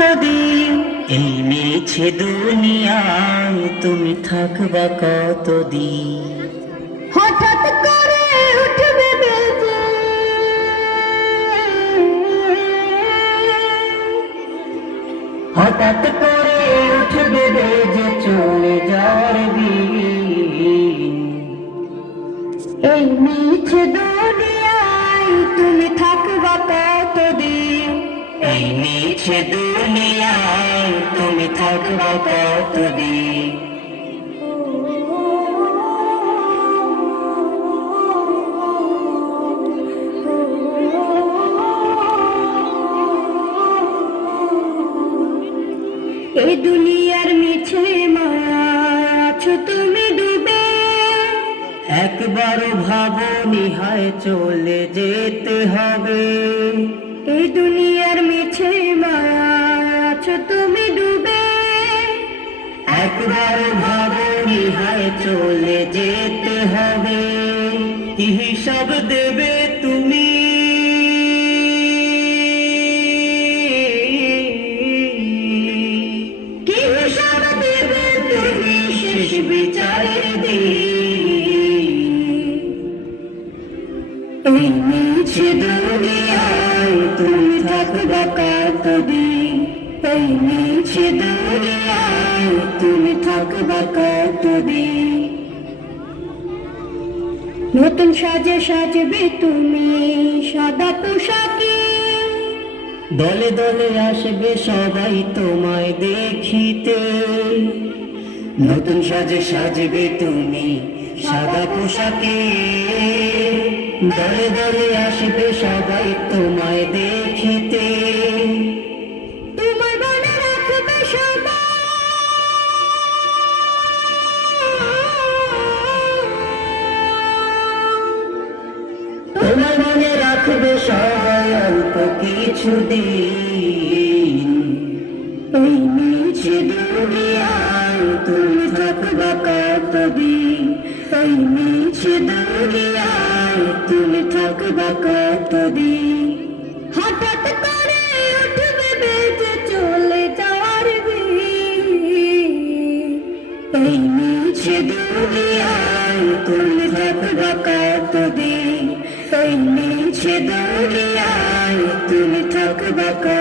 কতদিন, এই মিছে দুনিয়ায় তুমি থাকবা কতদিন। হঠাৎ করে উঠবে বেজে, হঠাৎ করে উঠবে বেজে চলে যাওয়ার দিন। এই মিছে দুনিয়ায় তুমি থাকবা কতদিন। এই মিছে দুনিয়ায় তুমি থাকবা কতদিন। এই দুনিয়ার মিছে মায়ায় আছো তুমি ডুবে, একবার ভাবনি হায় চলে যেতে হবে। এই দুনিয়ার মিছে মায়ায় আছো তুমি ডুবে, একবার ভাবনি হায় চলে যেতে হবে। কি হিসাব দেবে তুমি, কি হিসাব দেবে তুমি শেষ বিচারের দিন। এই মিছে দুনিয়ায় তুমি থাকবা কতদিন। এই মিছে দুনিয়ায় তুমি থাকবা কতদিন। নতুন সাজে সাজবে তুমি সাদা পোশাকে, দলে দলে আসবে সবাই তোমায় দেখিতে। নতুন সাজে সাজবে তুমি সাদা পোশাকে, দলে দলে আসবে সবাই তোমায় দেখিতে। তোমার মনে রাখবে সবাই, তোমার মনে রাখবে সবাই অল্প কিছুদিন। এই মিছে দুনিয়ায় তুমি থাকবা কতদিন। এই মিছে দুনিয়ায় তুমি থাকবা কতদিন। হঠাৎ করে উঠবে বেজে চলে যাওয়ার দিন। এই মিছে দুনিয়ায় তুমি থাকবা কতদিন। এই মিছে দুনিয়ায় তুমি থাকবা কতদিন।